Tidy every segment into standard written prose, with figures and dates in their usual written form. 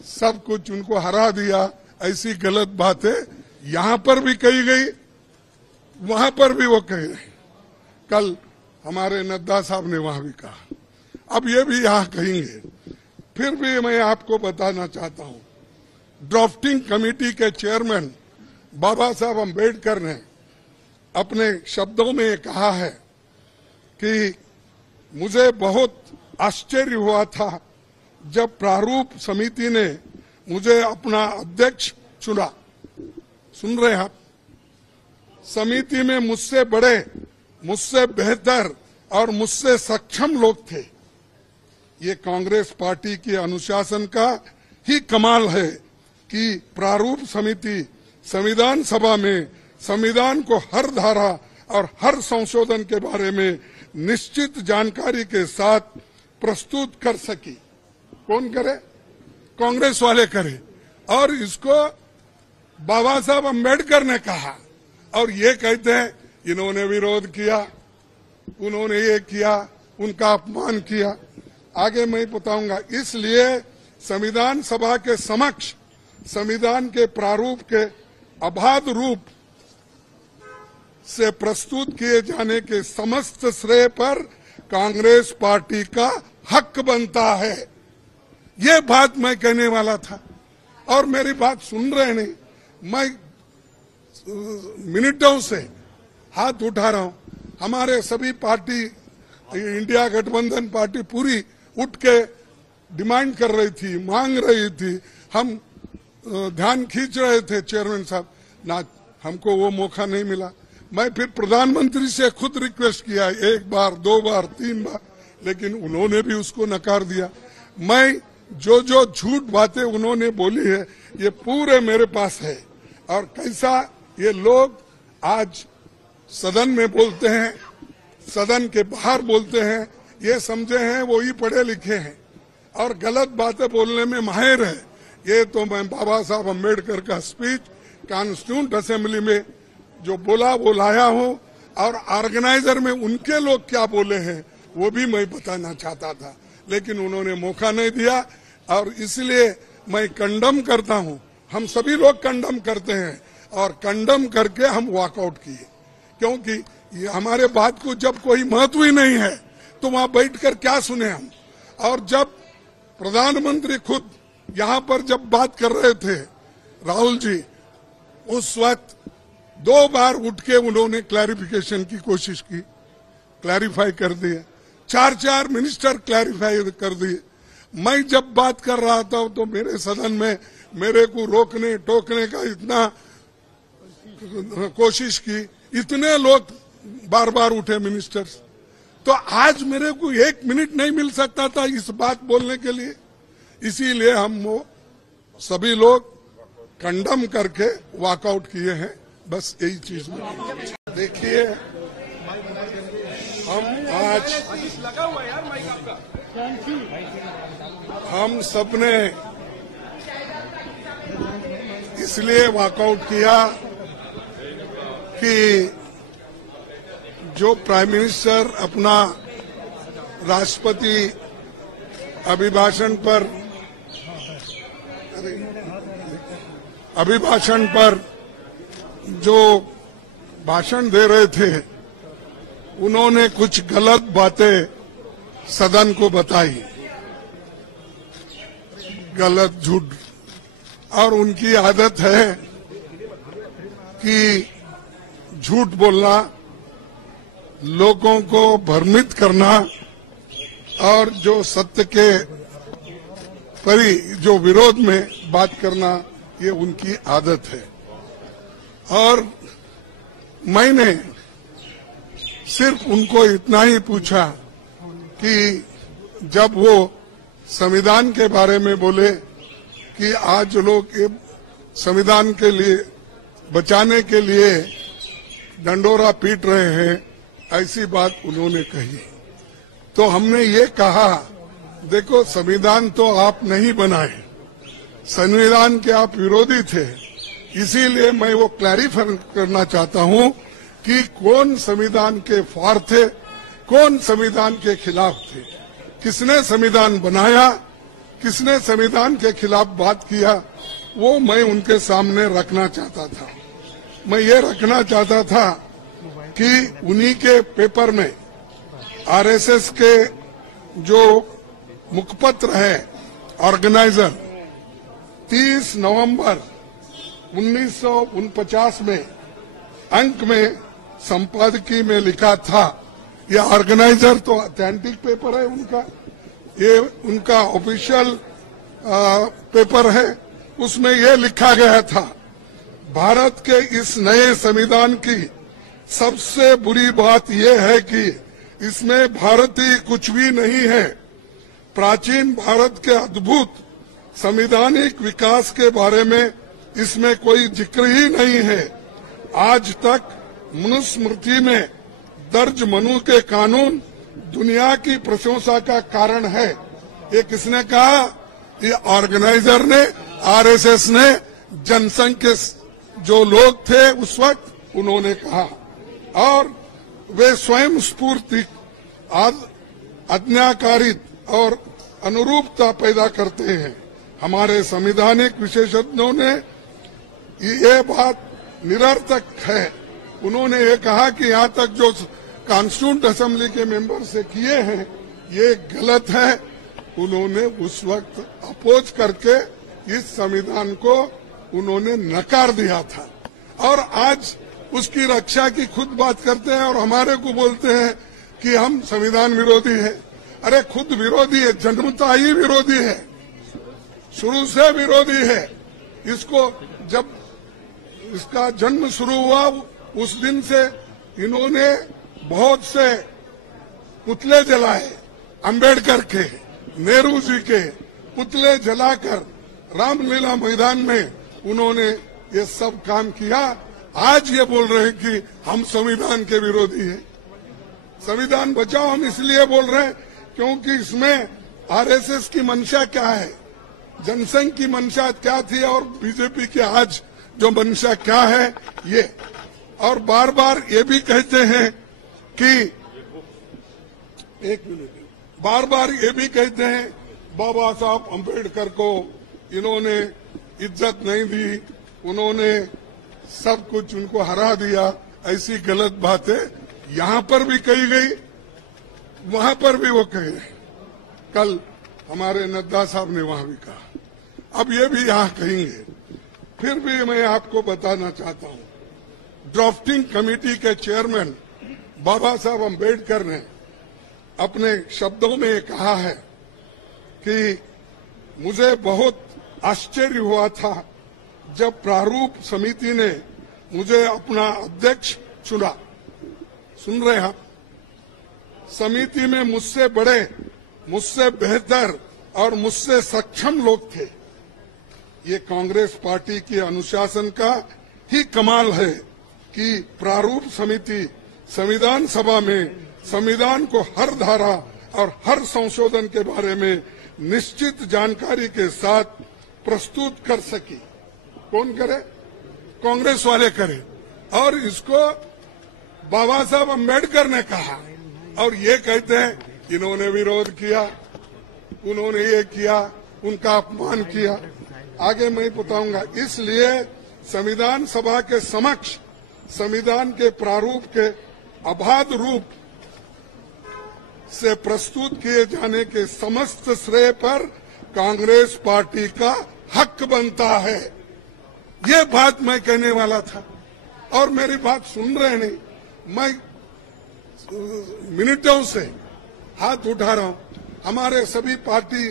सब कुछ उनको हरा दिया, ऐसी गलत बातें यहां पर भी कही गई, वहां पर भी वो कही गई। कल हमारे नड्डा साहब ने वहां भी कहा, अब ये भी यहां कहेंगे। फिर भी मैं आपको बताना चाहता हूं, ड्राफ्टिंग कमेटी के चेयरमैन बाबा साहब अम्बेडकर ने अपने शब्दों में कहा है कि मुझे बहुत आश्चर्य हुआ था जब प्रारूप समिति ने मुझे अपना अध्यक्ष चुना। सुन रहे हैं आप? समिति में मुझसे बड़े, मुझसे बेहतर और मुझसे सक्षम लोग थे। ये कांग्रेस पार्टी के अनुशासन का ही कमाल है कि प्रारूप समिति संविधान सभा में संविधान को हर धारा और हर संशोधन के बारे में निश्चित जानकारी के साथ प्रस्तुत कर सकी। कौन करे? कांग्रेस वाले करे। और इसको बाबा साहब अम्बेडकर ने कहा, और ये कहते हैं इन्होंने विरोध किया, उन्होंने ये किया, उनका अपमान किया। आगे मैं बताऊंगा। इसलिए संविधान सभा के समक्ष संविधान के प्रारूप के अबाध रूप से प्रस्तुत किए जाने के समस्त श्रेय पर कांग्रेस पार्टी का हक बनता है। ये बात मैं कहने वाला था, और मेरी बात सुन रहे नहीं। मैं मिनटों से हाथ उठा रहा हूं। हमारे सभी पार्टी, इंडिया गठबंधन पार्टी पूरी उठ के डिमांड कर रही थी, मांग रही थी, हम ध्यान खींच रहे थे चेयरमैन साहब, ना हमको वो मौका नहीं मिला। मैं फिर प्रधानमंत्री से खुद रिक्वेस्ट किया, 1 बार 2 बार 3 बार, लेकिन उन्होंने भी उसको नकार दिया। मैं जो झूठ बातें उन्होंने बोली है ये पूरे मेरे पास है। और कैसा ये लोग आज सदन में बोलते हैं, सदन के बाहर बोलते हैं, ये समझे हैं वो ही पढ़े लिखे हैं और गलत बातें बोलने में माहिर है। ये तो मैं बाबा साहब अम्बेडकर का स्पीच कॉन्स्टिट्यूंट असेंबली में जो बोला वो लाया हूं, और ऑर्गेनाइजर में उनके लोग क्या बोले हैं वो भी मैं बताना चाहता था, लेकिन उन्होंने मौका नहीं दिया। और इसलिए मैं कंडम करता हूं, हम सभी लोग कंडम करते हैं, और कंडम करके हम वॉकआउट किए, क्योंकि हमारे बात को जब कोई महत्व ही नहीं है तो वहां बैठकर क्या सुने हम। और जब प्रधानमंत्री खुद यहां पर जब बात कर रहे थे राहुल जी, उस वक्त 2 बार उठ के उन्होंने क्लैरिफिकेशन की कोशिश की, क्लैरिफाई कर दिया। 4 मिनिस्टर क्लैरिफाई कर दिए। मैं जब बात कर रहा था तो मेरे सदन में मेरे को रोकने टोकने का इतना कोशिश की, इतने लोग बार बार उठे मिनिस्टर्स, तो आज मेरे को 1 मिनट नहीं मिल सकता था इस बात बोलने के लिए। इसीलिए हम वो सभी लोग कंडम करके वॉकआउट किए हैं। बस यही चीज में देखिए, हम सबने इसलिए वॉकआउट किया कि जो प्राइम मिनिस्टर अपना राष्ट्रपति अभिभाषण पर जो भाषण दे रहे थे, उन्होंने कुछ गलत बातें सदन को बताई, गलत झूठ, और उनकी आदत है कि झूठ बोलना, लोगों को भ्रमित करना, और जो सत्य के जो विरोध में बात करना, ये उनकी आदत है। और मैंने सिर्फ उनको इतना ही पूछा कि जब वो संविधान के बारे में बोले कि आज लोग संविधान के लिए बचाने के लिए डंडोरा पीट रहे हैं, ऐसी बात उन्होंने कही, तो हमने ये कहा, देखो संविधान तो आप नहीं बनाए, संविधान के आप विरोधी थे, इसीलिए मैं वो क्लैरिफाई करना चाहता हूं कि कौन संविधान के फार थे, कौन संविधान के खिलाफ थे, किसने संविधान बनाया, किसने संविधान के खिलाफ बात किया वो मैं उनके सामने रखना चाहता था। मैं ये रखना चाहता था कि उन्हीं के पेपर में आरएसएस के जो मुखपत्र है ऑर्गेनाइजर 30 नवंबर 1949 में अंक में संपादकीय में लिखा था। ये ऑर्गेनाइजर तो ऑथेंटिक पेपर है उनका, ये उनका ऑफिशियल पेपर है। उसमें ये लिखा गया था, भारत के इस नए संविधान की सबसे बुरी बात यह है कि इसमें भारतीय कुछ भी नहीं है। प्राचीन भारत के अद्भुत संवैधानिक विकास के बारे में इसमें कोई जिक्र ही नहीं है। आज तक मनुस्मृति में दर्ज मनु के कानून दुनिया की प्रशंसा का कारण है। ये किसने कहा? ये ऑर्गेनाइजर ने, आरएसएस ने, जनसंघ के जो लोग थे उस वक्त उन्होंने कहा, और वे स्वयं स्फूर्ति आज्ञाकारित और अनुरूपता पैदा करते हैं। हमारे संवैधानिक विशेषज्ञों ने ये बात निरर्थक है। उन्होंने ये कहा कि यहाँ तक जो कॉन्स्टिट्यूंट असेंबली के मेंबर से किए हैं ये गलत है। उन्होंने उस वक्त अपोज करके इस संविधान को उन्होंने नकार दिया था, और आज उसकी रक्षा की खुद बात करते हैं और हमारे को बोलते हैं कि हम संविधान विरोधी है। अरे खुद विरोधी है, जन्मता ही विरोधी है, शुरू से विरोधी है। इसको जब इसका जन्म शुरू हुआ उस दिन से इन्होंने बहुत से पुतले जलाए, अंबेडकर के, नेहरू जी के पुतले जलाकर रामलीला मैदान में उन्होंने ये सब काम किया। आज ये बोल रहे हैं कि हम संविधान के विरोधी हैं। संविधान बचाओ हम इसलिए बोल रहे हैं क्योंकि इसमें आरएसएस की मंशा क्या है, जनसंघ की मंशा क्या थी और बीजेपी की आज जो मंशा क्या है ये। और बार बार ये भी कहते हैं कि बार बार ये भी कहते हैं बाबा साहब अम्बेडकर को इन्होंने इज्जत नहीं दी, उन्होंने सब कुछ उनको हरा दिया। ऐसी गलत बातें यहाँ पर भी कही गई, वहां पर भी वो कहे। कल हमारे नड्डा साहब ने वहां भी कहा, अब ये भी यहाँ कहेंगे। फिर भी मैं आपको बताना चाहता हूँ, ड्राफ्टिंग कमेटी के चेयरमैन बाबा साहब अम्बेडकर ने अपने शब्दों में कहा है कि मुझे बहुत आश्चर्य हुआ था जब प्रारूप समिति ने मुझे अपना अध्यक्ष चुना। सुन रहे हैं? समिति में मुझसे बड़े, मुझसे बेहतर और मुझसे सक्षम लोग थे। ये कांग्रेस पार्टी के अनुशासन का ही कमाल है कि प्रारूप समिति संविधान सभा में संविधान को हर धारा और हर संशोधन के बारे में निश्चित जानकारी के साथ प्रस्तुत कर सकी। कौन करे? कांग्रेस वाले करे। और इसको बाबा साहब अम्बेडकर ने कहा, और ये कहते हैं इन्होंने विरोध किया, उन्होंने ये किया, उनका अपमान किया। आगे मैं बताऊंगा। इसलिए संविधान सभा के समक्ष संविधान के प्रारूप के अबाध रूप से प्रस्तुत किए जाने के समस्त श्रेय पर कांग्रेस पार्टी का हक बनता है। ये बात मैं कहने वाला था, और मेरी बात सुन रहे नहीं। मैं मिनटों से हाथ उठा रहा हूं। हमारे सभी पार्टी,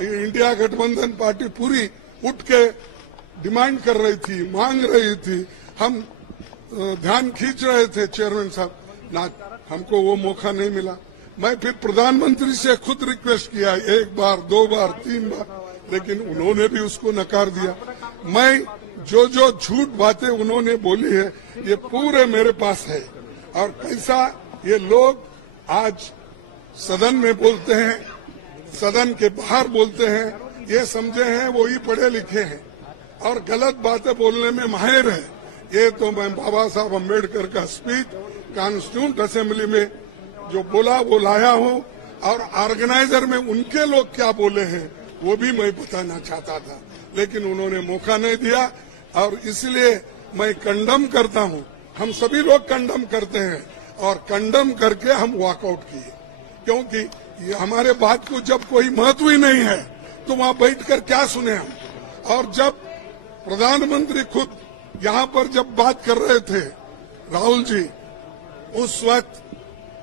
इंडिया गठबंधन पार्टी पूरी उठ के डिमांड कर रही थी, मांग रही थी। हम ध्यान खींच रहे थे चेयरमैन साहब, ना हमको वो मौका नहीं मिला। मैं फिर प्रधानमंत्री से खुद रिक्वेस्ट किया, 1 बार 2 बार 3 बार, लेकिन उन्होंने भी उसको नकार दिया। मैं जो जो झूठ बातें उन्होंने बोली है ये पूरे मेरे पास है। और कैसा ये लोग आज सदन में बोलते हैं, सदन के बाहर बोलते हैं, ये समझे हैं वो ही पढ़े लिखे हैं और गलत बातें बोलने में माहिर है। ये तो मैं बाबा साहब अम्बेडकर का स्पीच कॉन्स्टिट्यूंट असेंबली में जो बोला वो लाया हूं, और ऑर्गेनाइजर में उनके लोग क्या बोले हैं वो भी मैं बताना चाहता था, लेकिन उन्होंने मौका नहीं दिया। और इसलिए मैं कंडम करता हूं, हम सभी लोग कंडम करते हैं और कंडम करके हम वॉकआउट किए, क्योंकि ये हमारे बात को जब कोई महत्व ही नहीं है तो वहां बैठकर क्या सुने हम। और जब प्रधानमंत्री खुद यहाँ पर जब बात कर रहे थे राहुल जी, उस वक्त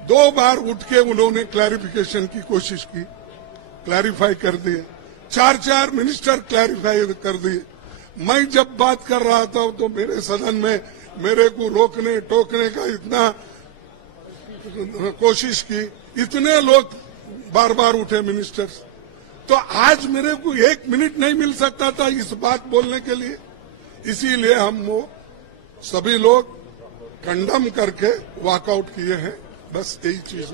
2 बार उठ के उन्होंने क्लैरिफिकेशन की कोशिश की, क्लैरिफाई कर दिए, 4 मिनिस्टर क्लैरिफाई कर दिए। मैं जब बात कर रहा था तो मेरे सदन में मेरे को रोकने टोकने का इतना कोशिश की, इतने लोग बार बार उठे मिनिस्टर्स, तो आज मेरे को 1 मिनट नहीं मिल सकता था इस बात बोलने के लिए। इसीलिए हम वो सभी लोग कंडम करके वॉकआउट किए हैं, बस यही चीज।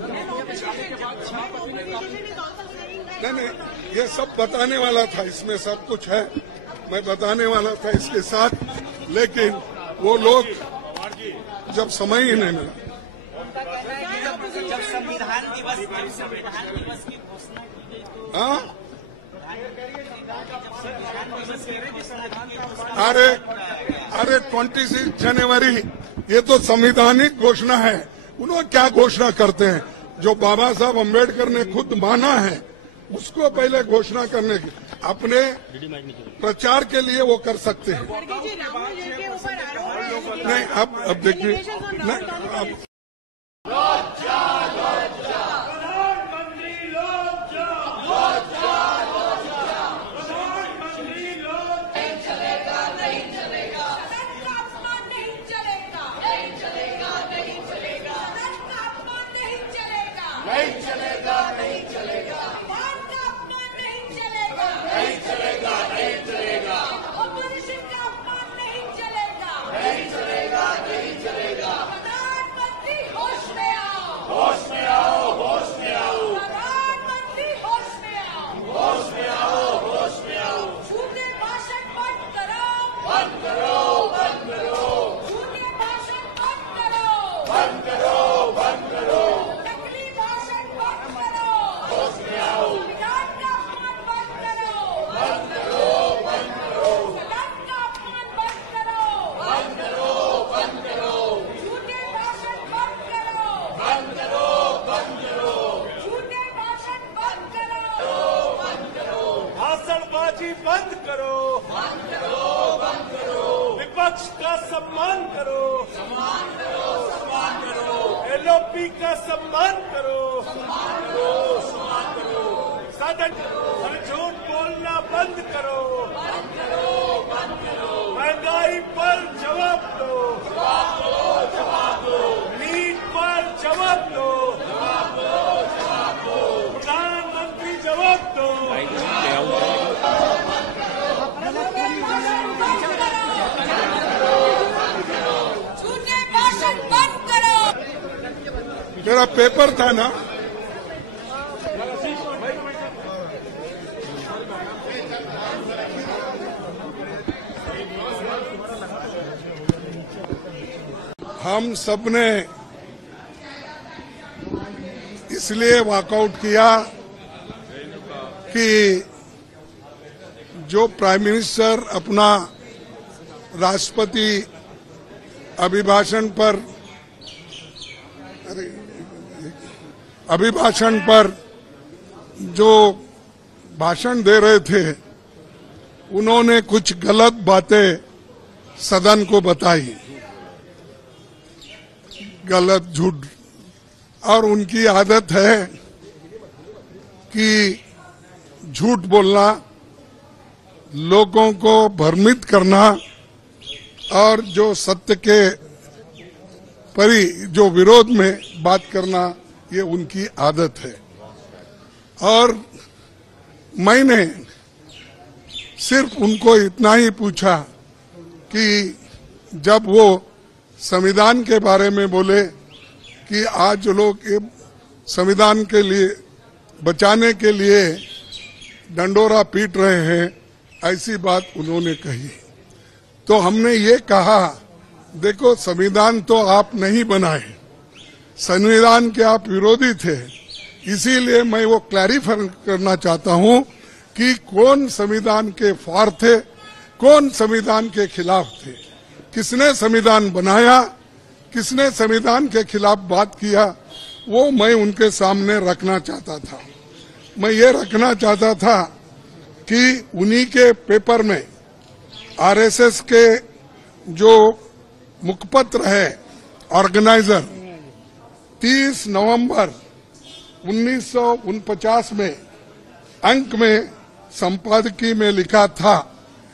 नहीं, ये सब बताने वाला था, इसमें सब कुछ है, मैं बताने वाला था इसके साथ, लेकिन वो लोग जब समय ही नहीं मिला। जब संविधान दिवस की घोषणा की गई तो हाँ, अरे 26 जनवरी ये तो संवैधानिक घोषणा है। उन्होंने क्या घोषणा करते हैं, जो बाबा साहब अम्बेडकर ने खुद माना है उसको पहले घोषणा करने की, अपने प्रचार के लिए वो कर सकते हैं। नहीं, अब देखिए, अब बंद करो, विपक्ष का सम्मान करो, एलओपी का सम्मान करो, सदन और झूठ बोलना बंद करो, महंगाई पर जवाब दो, नीट पर जवाब दो, प्रधानमंत्री जवाब दो। मेरा पेपर था ना, हम सबने इसलिए वॉकआउट किया कि जो प्राइम मिनिस्टर अपना राष्ट्रपति अभिभाषण पर जो भाषण दे रहे थे, उन्होंने कुछ गलत बातें सदन को बताई, गलत झूठ, और उनकी आदत है कि झूठ बोलना, लोगों को भ्रमित करना और जो सत्य के जो विरोध में बात करना, ये उनकी आदत है। और मैंने सिर्फ उनको इतना ही पूछा कि जब वो संविधान के बारे में बोले कि आज लोग संविधान के लिए बचाने के लिए डंडोरा पीट रहे हैं, ऐसी बात उन्होंने कही, तो हमने ये कहा, देखो संविधान तो आप नहीं बनाए, संविधान के आप विरोधी थे, इसीलिए मैं वो क्लैरिफाई करना चाहता हूं कि कौन संविधान के फार थे, कौन संविधान के खिलाफ थे, किसने संविधान बनाया, किसने संविधान के खिलाफ बात किया, वो मैं उनके सामने रखना चाहता था। मैं ये रखना चाहता था कि उन्हीं के पेपर में आरएसएस के जो मुखपत्र है ऑर्गेनाइजर 30 नवंबर 1949 में अंक में संपादकीय में लिखा था।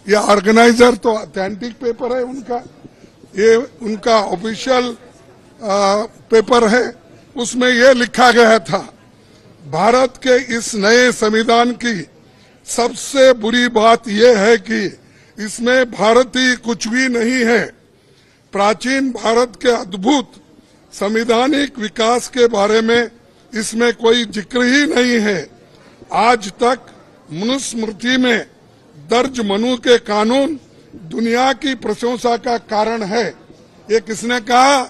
ये ऑर्गेनाइजर तो ऑथेंटिक पेपर है उनका, ये उनका ऑफिशियल पेपर है। उसमें ये लिखा गया था, भारत के इस नए संविधान की सबसे बुरी बात यह है कि इसमें भारतीय कुछ भी नहीं है। प्राचीन भारत के अद्भुत संवैधानिक विकास के बारे में इसमें कोई जिक्र ही नहीं है। आज तक मनुस्मृति में दर्ज मनु के कानून दुनिया की प्रशंसा का कारण है। ये किसने कहा?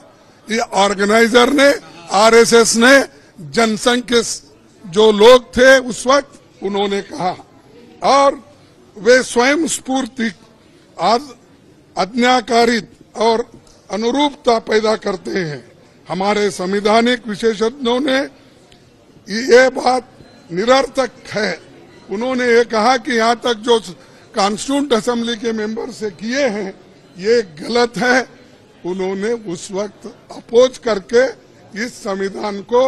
ये ऑर्गेनाइजर ने, आरएसएस ने, जनसंघ के जो लोग थे उस वक्त उन्होंने कहा, और वे स्वयं स्फूर्ति आज्ञाकारित और अनुरूपता पैदा करते हैं। हमारे संवैधानिक विशेषज्ञों ने ये बात निरर्थक है। उन्होंने ये कहा कि यहाँ तक जो कॉन्स्टिट्यूंट असेंबली के मेंबर से किए हैं ये गलत है। उन्होंने उस वक्त अपोज करके इस संविधान को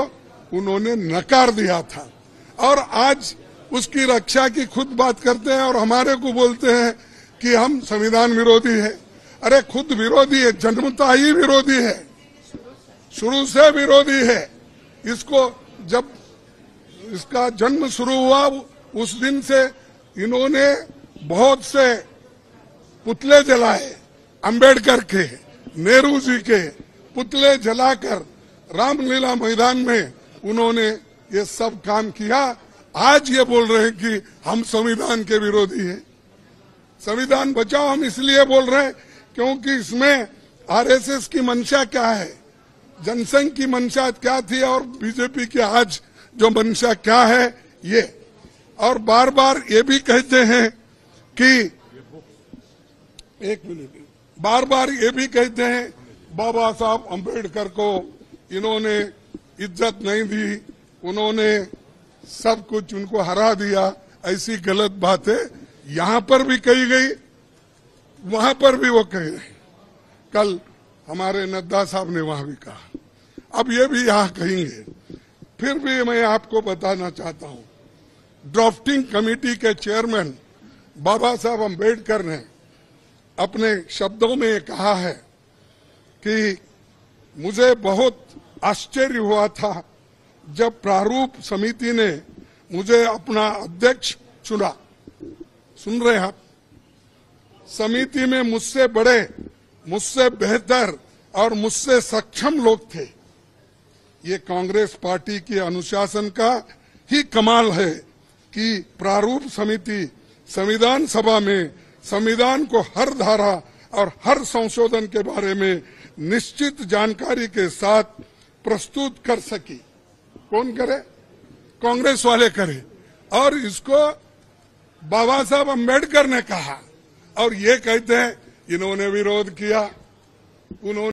उन्होंने नकार दिया था, और आज उसकी रक्षा की खुद बात करते हैं और हमारे को बोलते हैं कि हम संविधान विरोधी है। अरे खुद विरोधी है, जन्मता ही विरोधी है, शुरू से विरोधी है। इसको जब इसका जन्म शुरू हुआ उस दिन से इन्होंने बहुत से पुतले जलाए, अंबेडकर के, नेहरू जी के पुतले जलाकर रामलीला मैदान में उन्होंने ये सब काम किया। आज ये बोल रहे हैं कि हम संविधान के विरोधी हैं। संविधान बचाओ हम इसलिए बोल रहे हैं क्योंकि इसमें आरएसएस की मंशा क्या है, जनसंघ की मंशा क्या थी और बीजेपी की आज जो मंशा क्या है ये। और बार बार ये भी कहते हैं कि एक मिनट, बार बार ये भी कहते हैं बाबा साहब अंबेडकर को इन्होंने इज्जत नहीं दी, उन्होंने सब कुछ उनको हरा दिया। ऐसी गलत बातें यहाँ पर भी कही गई, वहां पर भी वो कह रहे। कल हमारे नड्डा साहब ने वहां भी कहा, अब ये भी यहाँ कहेंगे। फिर भी मैं आपको बताना चाहता हूँ, ड्राफ्टिंग कमेटी के चेयरमैन बाबा साहब अंबेडकर ने अपने शब्दों में कहा है कि मुझे बहुत आश्चर्य हुआ था जब प्रारूप समिति ने मुझे अपना अध्यक्ष चुना। सुन रहे हैं आप? समिति में मुझसे बड़े, मुझसे बेहतर और मुझसे सक्षम लोग थे। ये कांग्रेस पार्टी के अनुशासन का ही कमाल है कि प्रारूप समिति संविधान सभा में संविधान को हर धारा और हर संशोधन के बारे में निश्चित जानकारी के साथ प्रस्तुत कर सकी। कौन करे? कांग्रेस वाले करे। और इसको बाबा साहब अंबेडकर ने कहा, और ये कहते हैं इन्होंने विरोध किया, उन्होंने